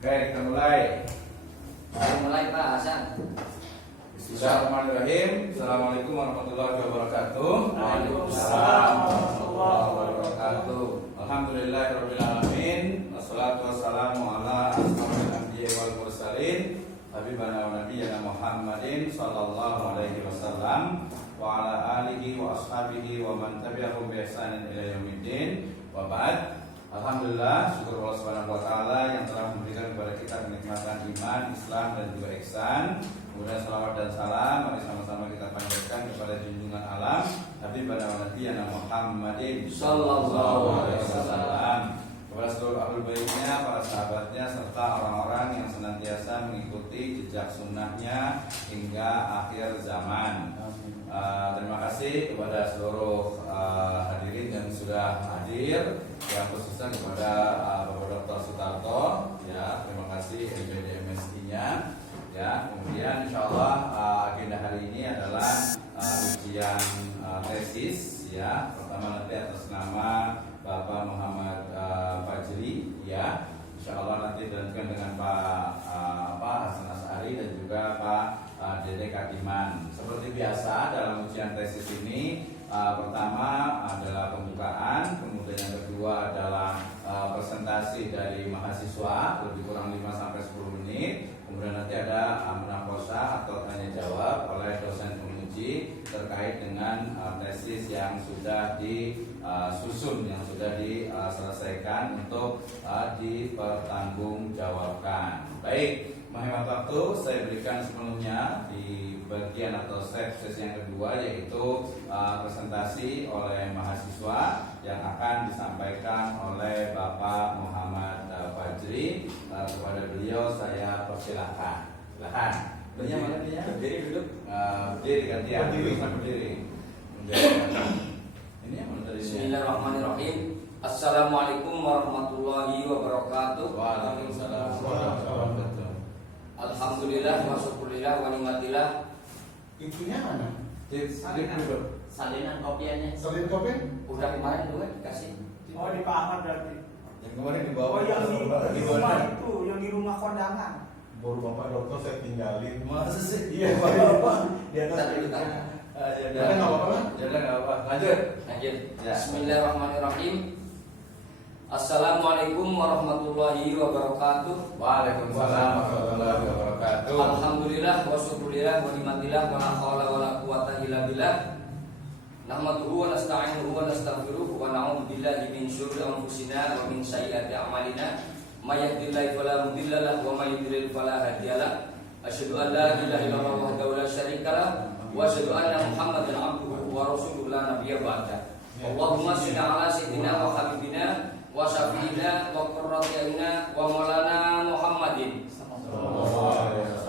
Baik, kita mulai. Mulai Pak Hasan. Bismillahirrahmanirrahim. Assalamualaikum warahmatullahi wabarakatuh. Waalaikumsalam warahmatullahi wabarakatuh. Alhamdulillahirabbil alamin. Wassalatu wassalamu ala asyrofil anbiya'i wal mursalin habibana wa nabiyyina Muhammadin sallallahu alaihi wasallam wa ala alihi wa ashabihi wa man tabi'ahum bi ihsanin ila yaumiddin. Wa ba'd. Alhamdulillah, syukur Allah Subhanahu wa taala yang telah memberikan kepada kita kenikmatan iman, Islam dan juga ihsan. Kemudian salawat dan salam mari sama-sama kita panjatkan kepada junjungan alam Nabi Nabi Muhammadin sallallahu alaihi wasallam, kepada seluruh ahlul baitnya, para sahabatnya serta orang-orang yang senantiasa mengikuti jejak sunnahnya hingga akhir zaman. Terima kasih kepada seluruh hadirin yang sudah hadir, yang khususnya kepada Bapak Dr. Sutarto, ya, terima kasih LPDMSI-nya, ya. Kemudian insyaallah agenda hari ini adalah ujian tesis, ya. Pertama nanti atas nama Bapak Muhammad Fajri, ya. Insyaallah nanti dilanjutkan dengan Pak Hasan Asari dan juga Pak Dede Katiman. Seperti biasa dalam ujian tesis ini, pertama adalah pembukaan, kemudian yang kedua adalah presentasi dari mahasiswa lebih kurang 5-10 menit. Kemudian nanti ada munakosa atau tanya jawab oleh dosen penguji terkait dengan tesis yang sudah disusun, yang sudah diselesaikan untuk dipertanggungjawabkan. Baik, menghemat waktu saya berikan sepenuhnya di bagian atau sesi yang kedua, yaitu presentasi oleh mahasiswa yang akan disampaikan oleh Bapak Muhammad Fajri. Kepada beliau saya persilahkan. Silakan. Beliau mana dia? Berdiri dulu. Berdiri gantian. Berdiri. Ini yang mana tadi? Bismillahirrahmanirrahim. Assalamualaikum warahmatullahi wabarakatuh. Waalaikumsalam warahmatullahi wabarakatuh. Alhamdulillah wa syukurillah wa nikmatillah. Itunya mana? Salinan kopiannya. Salin kopi? Udah kemarin dulu kan dikasih. Oh, di Pak Ahmad berarti. Yang kemarin di bawah. Oh, yang di rumah mana? itu, yang di rumah kondangan. Baru Bapak Dokter saya tinggalin. Masa sih? Iya, Bapak. Di atas Tadi itu. kita. Ya Udah nggak apa-apa kan? Ya udah nggak apa. Lanjut. Lanjut. Ya. Bismillahirrahmanirrahim. Assalamualaikum warahmatullahi wabarakatuh. Waalaikumsalam warahmatullahi wabarakatuh. Alhamdulillah wa syukurillah wa nikmatillah wa la haula wa la quwata illa billah. Nahmaduhu wa nasta'inuhu wa nastaghfiruh wa na'udzu billahi min syururi anfusina wa min sayyiati a'malina. May yahdihillahu fala mudilla lahu wa may yudlil fala hadiya lahu. Asyhadu an la ilaha illallah wahdahu la syarika lahu wa asyhadu anna Muhammadan 'abduhu wa rasuluhu la nabiyya ba'da. Allahumma shalli 'ala sayyidina wa habibina wa syafi'ina wa qurrati a'yunina wa maulana Muhammadin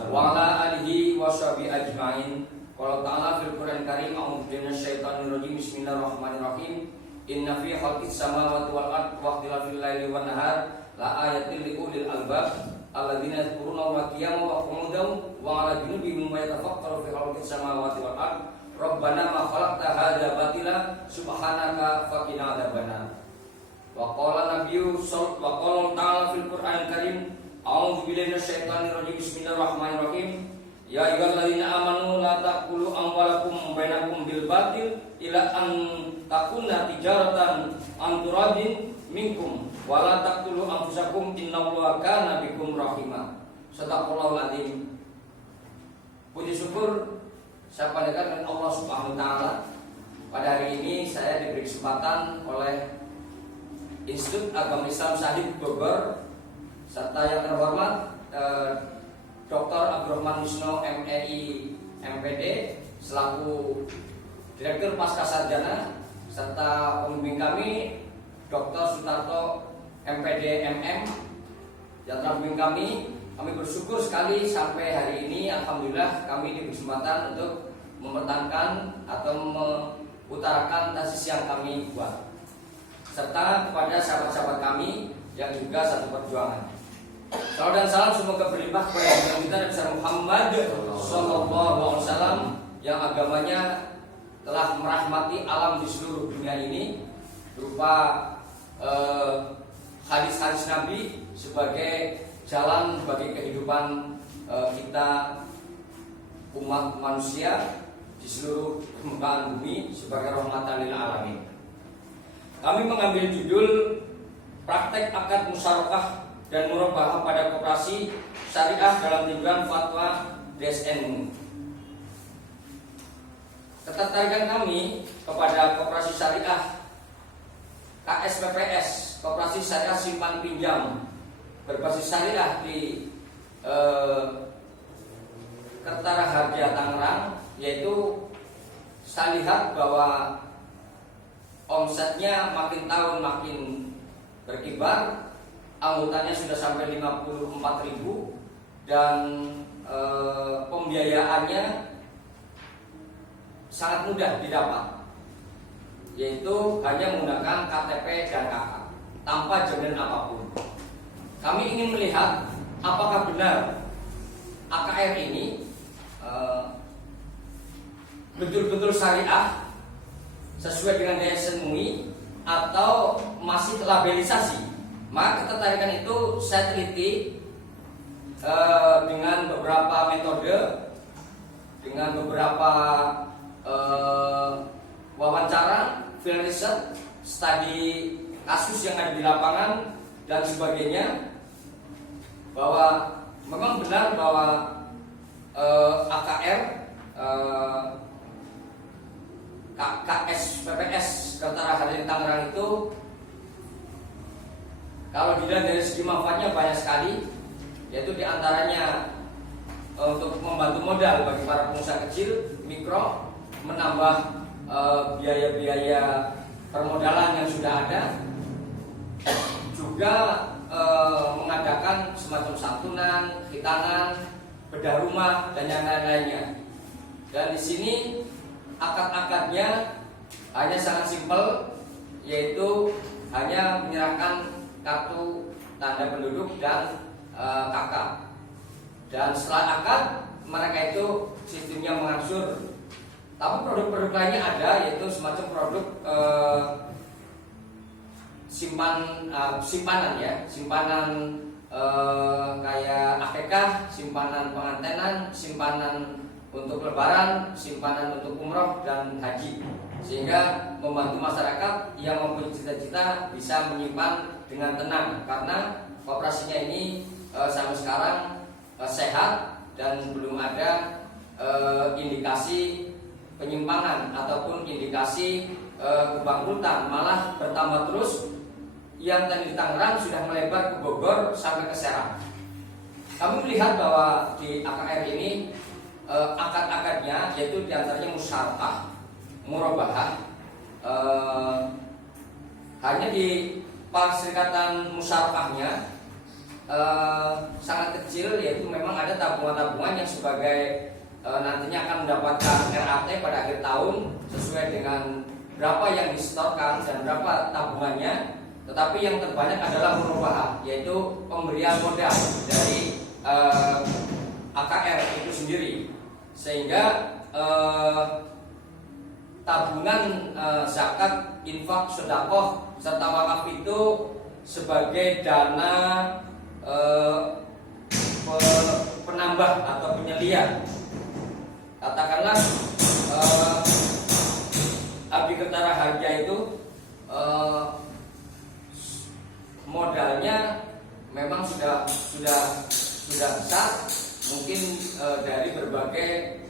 wa ala alihi wa sahbihi ajma'in. Qala ta'ala fil Qur'anil Karim, a'udzu billahi minasyaitonir rajim. Bismillahirrahmanirrahim. Inna fi khalqis samawati wal ardi wa ikhtilafil laili wan nahar la ayatin liulil albab alladzina yadhkuruna Allaha qiyaman wa qu'udan wa 'ala junubihim wa yatafakkaruna fi khalqis samawati wal ardi rabbana ma khalaqta hadza batila subhanaka faqina adzabannar. Wa qala nabiyyu sallallahu wa qala ta'ala fil Qur'anil Karim, a'udzu billahi minasyaitonir rajim. Bismillahirrahmanirrahim. Ya ayyuhalladzina amanu la taqulu amwalakum bainakum bil batil ila an takuna tijaratan an turadin minkum wa la taqtulu anfusakum innallaha kana bikum rahima. Shadaqallahul azim. Puji syukur saya panjatkan kepada Allah Subhanahu wa taala. Pada hari ini saya diberi kesempatan oleh Institut Agama Islam Syahid Bogor serta yang terhormat Dr. Abdurrahman Wisno MEI MPD selaku Direktur Pascasarjana serta pembimbing kami Dr. Sutarto MPD MM yang telah membimbing kami bersyukur sekali sampai hari ini alhamdulillah kami diberi kesempatan untuk mempertahankan atau mengutarakan tesis yang kami buat serta kepada sahabat-sahabat kami yang juga satu perjuangan. Salam dan salam semoga berlimpah kepada kita Nabi Muhammad sallallahu alaihi wasallam yang agamanya telah merahmati alam di seluruh dunia ini berupa hadis-hadis Nabi sebagai jalan bagi kehidupan kita umat manusia di seluruh permukaan bumi sebagai rahmatan lil alamin. Kami mengambil judul praktek akad musyarakah dan murabahah pada koperasi syariah dalam tinjauan fatwa DSN. Ketertarikan kami kepada koperasi syariah KSPPS, koperasi syariah simpan pinjam berbasis syariah di Kertara Harja Tangerang, yaitu saya lihat bahwa omsetnya makin tahun makin berkibar, anggotanya sudah sampai 54.000 dan pembiayaannya sangat mudah didapat, yaitu hanya menggunakan KTP dan KK tanpa jaminan apapun. Kami ingin melihat apakah benar AKR ini betul-betul syariah sesuai dengan DSN MUI atau masih labelisasi. Maka ketertarikan itu saya teliti dengan beberapa metode, dengan beberapa wawancara, field research, studi kasus yang ada di lapangan dan sebagainya, bahwa memang benar bahwa AKR KSPPS Kertara Harja Tangerang itu kalau dilihat dari segi manfaatnya banyak sekali, yaitu diantaranya untuk membantu modal bagi para pengusaha kecil, mikro, menambah biaya-biaya permodalan yang sudah ada, juga mengadakan semacam santunan, khitanan, bedah rumah dan yang lain-lainnya. Dan di sini akad-akadnya hanya sangat simpel, yaitu hanya menyerahkan kartu tanda penduduk dan KK. Dan setelah akad mereka itu sistemnya mengangsur. Tapi produk-produk lainnya ada, yaitu semacam produk simpanan ya, simpanan kayak akikah, simpanan pengantenan, simpanan untuk lebaran, simpanan untuk umroh dan haji, sehingga membantu masyarakat yang mempunyai cita-cita bisa menyimpan dengan tenang, karena koperasinya ini sampai sekarang sehat dan belum ada indikasi penyimpangan ataupun indikasi kebangkrutan, malah bertambah terus. Yang tadi di Tangerang sudah melebar ke Bogor sampai ke Serang. Kami melihat bahwa di AKR ini akad-akadnya yaitu diantaranya musyarakah, murabahah, hanya di perserikatan musyarakahnya sangat kecil, yaitu memang ada tabungan-tabungan yang sebagai nantinya akan mendapatkan RAT pada akhir tahun sesuai dengan berapa yang disetorkan dan berapa tabungannya. Tetapi yang terbanyak adalah murabahah, yaitu pemberian modal dari AKR itu sendiri, sehingga tabungan zakat, infak, sedekah serta wakaf itu sebagai dana penambah atau penyelia. Katakanlah Abdi Kertara Harja itu modalnya memang sudah besar, mungkin dari berbagai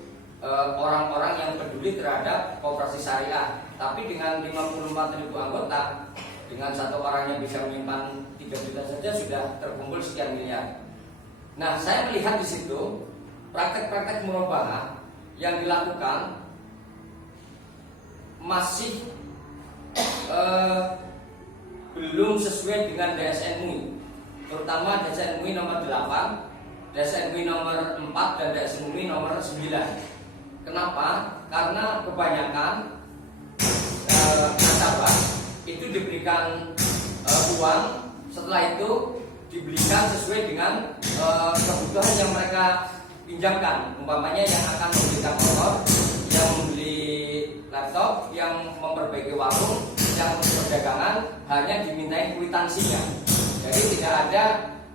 orang-orang yang peduli terhadap koperasi syariah. Tapi dengan 54.000 anggota, dengan satu orang yang bisa menyimpan 3 juta saja sudah terkumpul sekian miliar. Nah, saya melihat di situ praktek-praktek murabahah yang dilakukan masih belum sesuai dengan DSN MUI, terutama DSN MUI nomor 8, DSN MUI nomor 4 dan DSN MUI nomor 9. Kenapa? Karena kebanyakan nasabah itu diberikan uang, setelah itu dibelikan sesuai dengan kebutuhan yang mereka pinjamkan. Umpamanya yang akan membelikan motor, yang membeli laptop, yang memperbaiki warung, yang perdagangan, hanya dimintai kwitansinya. Jadi tidak ada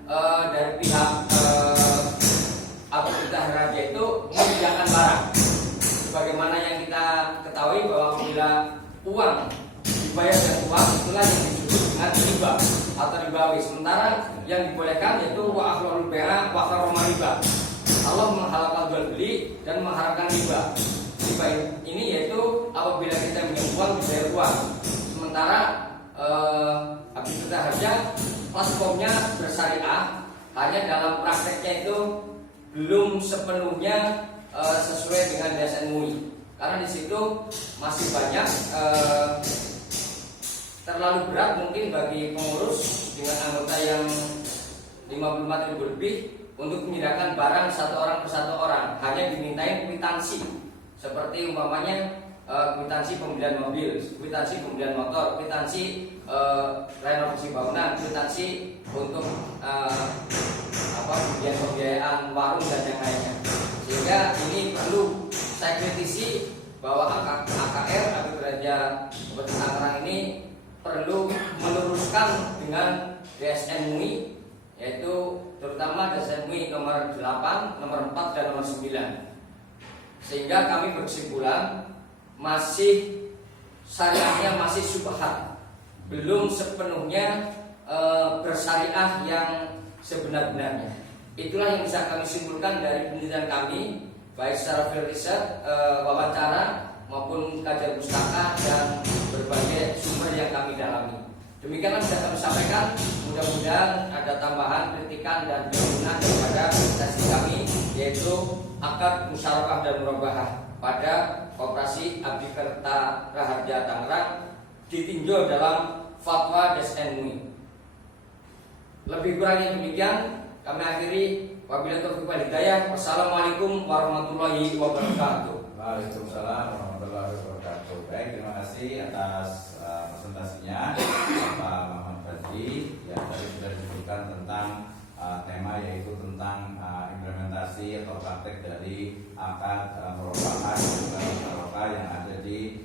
dari pihak Abdullah Raja itu menyediakan barang. Sebagaimana yang kita ketahui bahwa apabila uang dibayar dengan uang, itulah yang disebut dengan riba atau ribawi. Sementara yang dibolehkan yaitu wa akhlul bai'a wa harrama riba. Allah menghalalkan jual beli dan mengharamkan riba. Riba ini yaitu apabila kita minjem uang dibayar uang. Sementara Abdullah Raja platformnya bersyariah, hanya dalam prakteknya itu belum sepenuhnya sesuai dengan DSN MUI. Karena di situ masih banyak terlalu berat mungkin bagi pengurus dengan anggota yang 55.000 lebih untuk menyediakan barang satu orang per satu orang. Hanya dimintain kwitansi seperti umpamanya kwitansi pembelian mobil, kwitansi pembelian motor, kwitansi renovasi bangunan, kwitansi untuk pembiayaan warung dan yang lainnya. Sehingga ini perlu saya kritisi bahwa AKR Abdul Raja Kabupaten Tangerang ini perlu meluruskan dengan DSN MUI, yaitu terutama DSN MUI nomor 8, nomor 4 dan nomor 9. Sehingga kami berkesimpulan masih syariahnya masih syubhat, belum sepenuhnya bersyariah yang sebenar-benarnya. Itulah yang bisa kami simpulkan dari penelitian kami, baik secara field riset, wawancara maupun kajian pustaka dan berbagai sumber yang kami dalami. Demikianlah bisa kami sampaikan. Mudah-mudahan ada tambahan kritikan dan perkenan daripada presentasi kami, yaitu akad musyarakah dan murabahah pada Koperasi Abdikerta Raharja Tangerang ditinjau dalam fatwa DSN MUI. Lebih kurangnya demikian, kami akhiri. Wabillahi taufiq wal hidayah. Wassalamualaikum warahmatullahi wabarakatuh. Waalaikumsalam warahmatullahi wabarakatuh. Baik, terima kasih atas presentasinya Pak Muhammad Fadli yang tadi sudah disebutkan tentang tema, yaitu tentang implementasi atau praktek dari akad merupakan yang ada di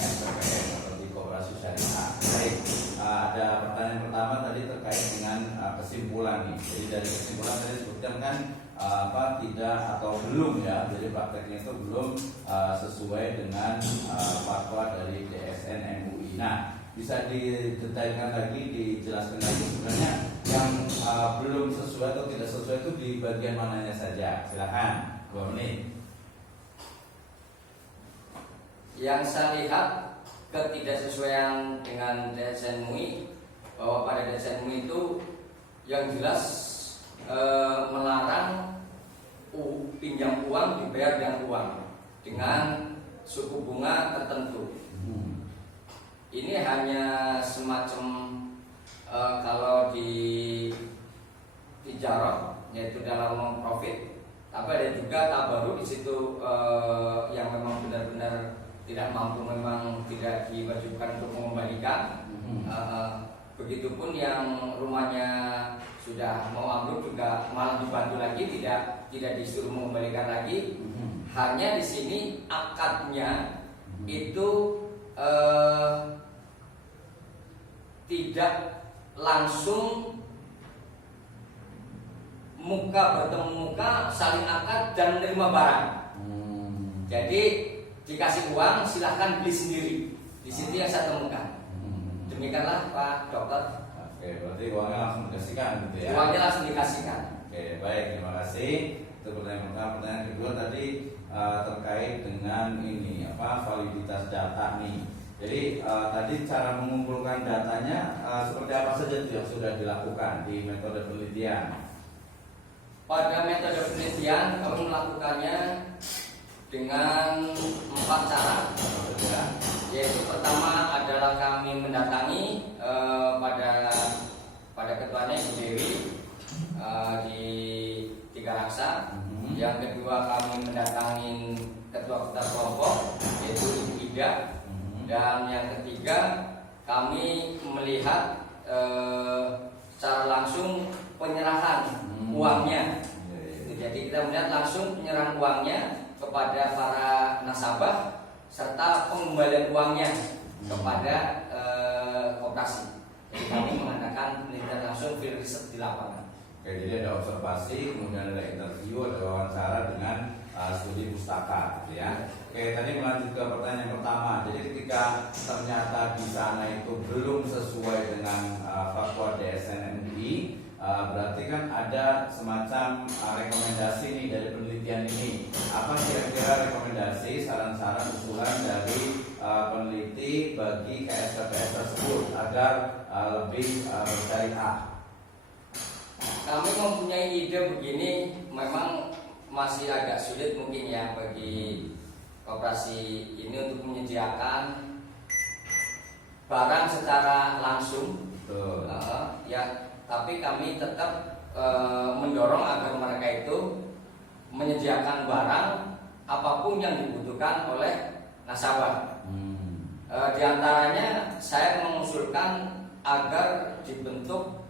SPPS atau di Koperasi Syariah. Baik, ada pertanyaan pertama tadi terkait dengan kesimpulan nih. Jadi dari kesimpulan tadi disebutkan kan tidak atau belum ya, jadi prakteknya itu belum sesuai dengan fatwa dari DSN MUI. Nah, bisa didetailkan lagi, dijelaskan lagi sebenarnya yang belum sesuai atau tidak sesuai itu di bagian mananya saja? Silakan, 2 menit. Yang saya lihat ketidaksesuaian dengan DSN MUI, bahwa pada DSN MUI itu yang jelas melarang pinjam uang dibayar dengan uang dengan suku bunga tertentu. Ini hanya semacam kalau di tijarah, yaitu dalam profit, tapi ada juga tabaru di situ yang memang benar-benar tidak mampu, memang tidak diwajibkan untuk mengembalikan. Begitupun yang rumahnya sudah mau ambruk juga malah dibantu lagi, tidak disuruh mengembalikan lagi. Hanya di sini akadnya itu tidak langsung muka bertemu muka, saling akad dan menerima barang. Jadi dikasih uang, silahkan beli sendiri. Di situ yang saya temukan. Demikianlah Pak Dokter. Oke, berarti uangnya langsung dikasihkan gitu ya? Uangnya langsung dikasihkan. Oke, baik, terima kasih. Itu pertanyaan pertama. Pertanyaan kedua tadi terkait dengan ini validitas data nih. Jadi tadi cara mengumpulkan datanya seperti apa saja itu yang sudah dilakukan di metode penelitian? Pada metode penelitian kami melakukannya dengan 4 cara. Yaitu pertama adalah kami mendatangi pada ketuanya Ibu Dewi di Tiga Raksa. Yang kedua kami mendatangi ketua kelompok yaitu Ibu Ida. Dan yang ketiga kami melihat secara langsung penyerahan uangnya. Jadi kita melihat langsung penyerahan uangnya kepada para nasabah serta pengembalian uangnya kepada koperasi. Jadi kami mengadakan penelitian langsung field riset di lapangan. Oke, jadi ada observasi, kemudian ada interview, ada wawancara dengan studi pustaka, gitu ya. Oke, tadi melanjut ke pertanyaan pertama. Jadi ketika ternyata di sana itu belum sesuai dengan fatwa DSN MUI, berarti kan ada semacam rekomendasi nih dari penelitian ini. Apa kira-kira rekomendasi, saran-saran, usulan dari peneliti bagi KSKPS tersebut agar lebih bersyariah? Kami mempunyai ide begini, memang masih agak sulit mungkin ya bagi koperasi ini untuk menyediakan barang secara langsung. Ya, tapi kami tetap mendorong agar mereka itu menyediakan barang apapun yang dibutuhkan oleh nasabah. Di antaranya saya mengusulkan agar dibentuk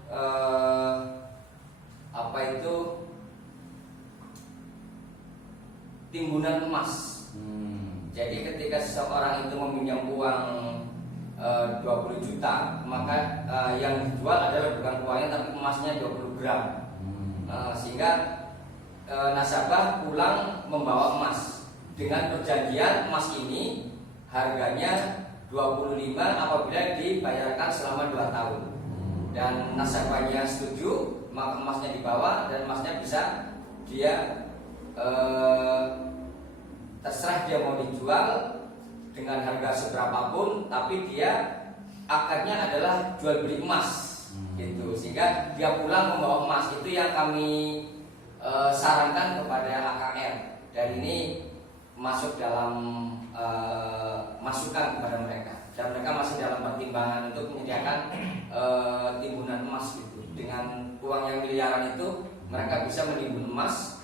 timbunan emas. Jadi ketika seseorang itu meminjam uang 20 juta, maka yang dijual adalah bukan uangnya tapi emasnya 20 gram. Sehingga nasabah pulang membawa emas dengan perjanjian emas ini harganya 25 apabila dibayarkan selama 2 tahun. Dan nasabahnya setuju, maka emasnya dibawa dan emasnya bisa dia terserah dia mau dijual dengan harga seberapapun, tapi dia akadnya adalah jual beli emas, gitu. Sehingga dia pulang membawa emas. Itu yang kami sarankan kepada AKR, dan ini masuk dalam masukan kepada mereka, dan mereka masih dalam pertimbangan untuk menyediakan timbunan emas, gitu. Dengan uang yang miliaran itu mereka bisa menimbun emas,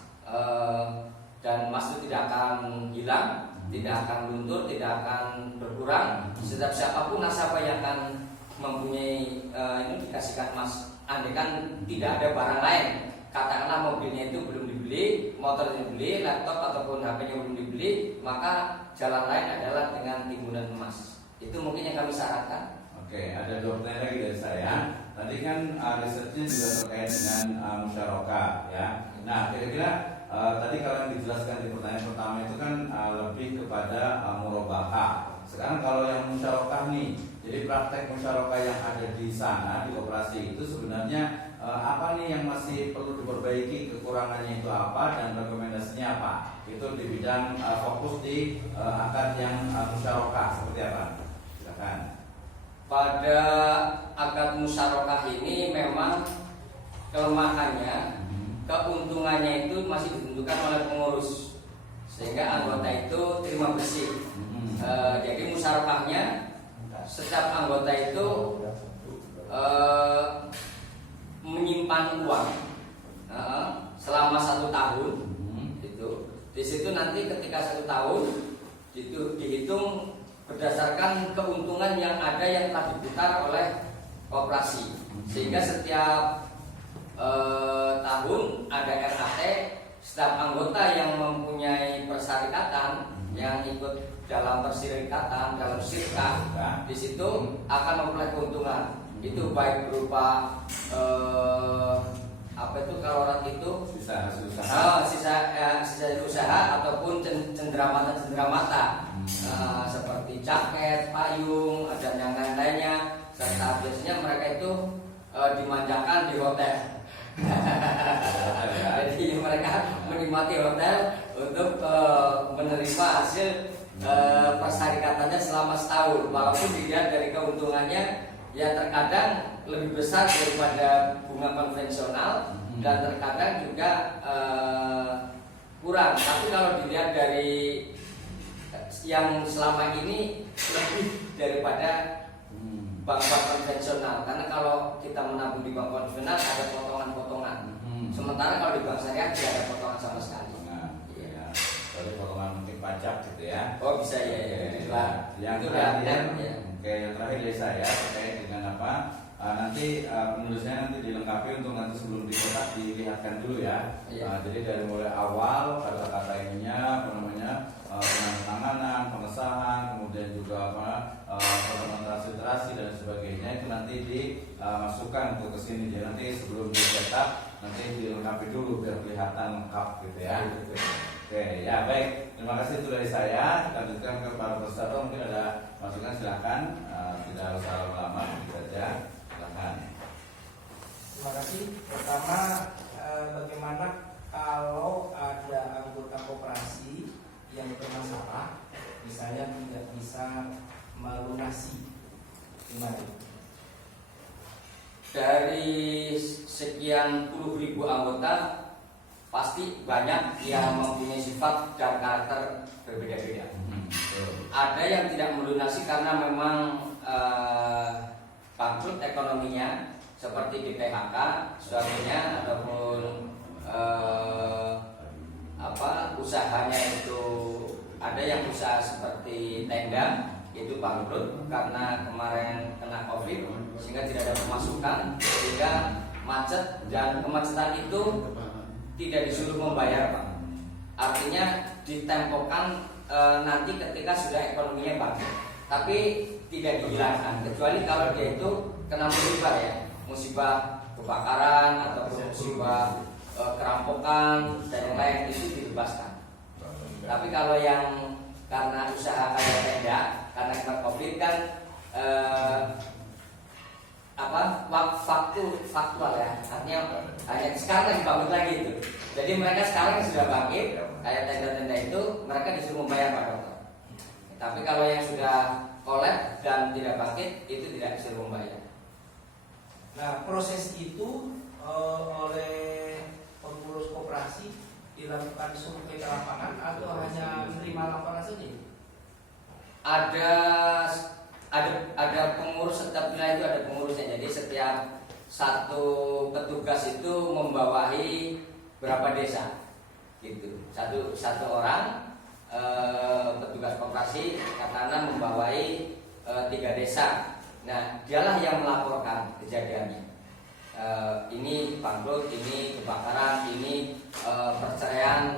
dan emas itu tidak akan hilang, tidak akan luntur, tidak akan berkurang. Setiap siapapun nasabah yang akan mempunyai ini dikasihkan emas, andaikan tidak ada barang lain, katakanlah mobilnya itu belum dibeli, motor dibeli, laptop ataupun HP-nya belum dibeli, maka jalan lain adalah dengan timbunan emas. Itu mungkin yang kami sarankan. Oke, ada 2 pertanyaan lagi dari saya. Tadi kan risetnya juga terkait dengan musyarakah, ya. Nah, kira-kira tadi kalau yang dijelaskan di pertanyaan pertama itu kan lebih kepada murabahah. Sekarang kalau yang musyarakah nih, jadi praktek musyarakah yang ada di sana di koperasi itu sebenarnya apa nih yang masih perlu diperbaiki, kekurangannya itu apa, dan rekomendasinya apa? Itu di bidang fokus di akad yang musyarakah seperti apa? Silakan. Pada akad musyarakah ini memang kelemahannya, keuntungannya itu masih ditentukan oleh pengurus, sehingga anggota itu terima bersih. Jadi musyarakahnya setiap anggota itu menyimpan uang selama 1 tahun. Itu di situ nanti ketika 1 tahun itu dihitung berdasarkan keuntungan yang ada yang telah diputar oleh koperasi, sehingga setiap tahun ada RAT. Setiap anggota yang mempunyai persyarikatan, yang ikut dalam persyarikatan, dalam sirkah, di situ akan memperoleh keuntungan. Itu baik berupa apa itu kalau orang itu sisa usaha ataupun cenderamata seperti jaket, payung, dan yang lain-lainnya. Serta biasanya mereka itu dimanjakan di hotel. Jadi mereka menikmati hotel untuk menerima hasil persyarikatannya selama setahun. Walaupun dilihat dari keuntungannya ya terkadang lebih besar daripada bunga konvensional, dan terkadang juga kurang. Tapi kalau dilihat dari yang selama ini lebih daripada bank-bank konvensional, karena kalau kita menabung di bank konvensional ada potongan-potongan, sementara kalau di bank syariah tidak ada potongan sama sekali. Ya, jadi potongan mungkin pajak gitu ya. Oh bisa ya. Yang itu terakhir, ya. Oke, yang terakhir dari saya terkait dengan apa? Nanti penulisnya nanti dilengkapi untuk nanti sebelum dikotak dilihatkan dulu ya. Jadi dari mulai awal kata-kata ininya, penandatanganan, pengesahan, kemudian juga transliterasi dan sebagainya itu nanti dimasukkan ke sini. Jadi nanti sebelum dicetak tetap nanti dilengkapi dulu biar kelihatan lengkap gitu ya. Oke, ya baik. Terima kasih itu dari saya. Kita lanjutkan ke Pak Profesor. Mungkin ada masukan silakan. Tidak harus lama-lama, begitu saja. Silakan. Terima kasih. Pertama, bagaimana kalau ada anggota koperasi yang bermasalah, misalnya tidak bisa melunasi, gimana? Dari sekian puluh ribu anggota, pasti banyak yang mempunyai sifat dan karakter berbeda-beda. Ada yang tidak melunasi karena memang bangkrut ekonominya, seperti di PHK suaminya ataupun usahanya itu, ada yang usaha seperti tenda itu bangkrut karena kemarin kena COVID sehingga tidak ada pemasukan, sehingga macet, dan kemacetan itu tidak disuruh membayar, Pak. Artinya ditempokan nanti ketika sudah ekonominya bangkrut, tapi tidak dihilangkan kecuali kalau dia itu kena musibah ya, musibah kebakaran ataupun musibah kerampokan dan yang lain, itu dibebaskan. Tapi kalau yang karena usaha kayak tenda karena kena COVID kan faktual ya, artinya hanya sekarang lagi bangkit lagi itu. Jadi mereka sekarang sudah bangkit kayak tenda-tenda itu, mereka disuruh membayar Pak Dokter. Tapi kalau yang sudah kolab dan tidak bangkit itu tidak disuruh membayar. Nah, proses itu oleh pengurus koperasi dilakukan survei ke lapangan atau hanya menerima laporan saja? Ada pengurus, setiap wilayah itu ada pengurusnya. Jadi setiap satu petugas itu membawahi berapa desa, gitu. Satu orang petugas koperasi katakanlah membawahi 3 desa. Nah, dialah yang melaporkan kejadiannya. Ini bangkrut, ini kebakaran, ini perceraian,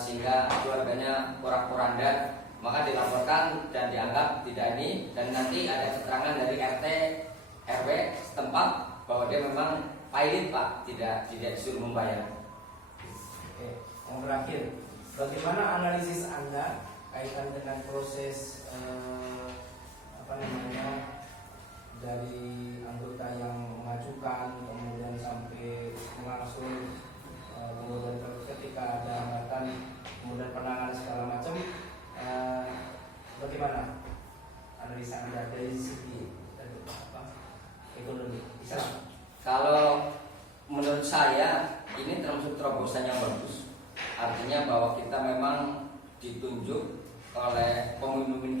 sehingga keluarganya porak-poranda, maka dilaporkan dan dianggap tidak ini, dan nanti ada keterangan dari RT RW setempat bahwa dia memang pailit Pak, tidak disuruh membayar. Oke, yang terakhir, bagaimana analisis Anda kaitan dengan proses dari anggota yang mengajukan kemudian sampai langsung kemudian ketika ada hambatan kemudian penanganan segala macam, bagaimana analisa Anda dari segi ekonomi? Bisa? Kalau menurut saya ini termasuk terobosan yang bagus. Artinya bahwa kita memang ditunjuk oleh pemimpin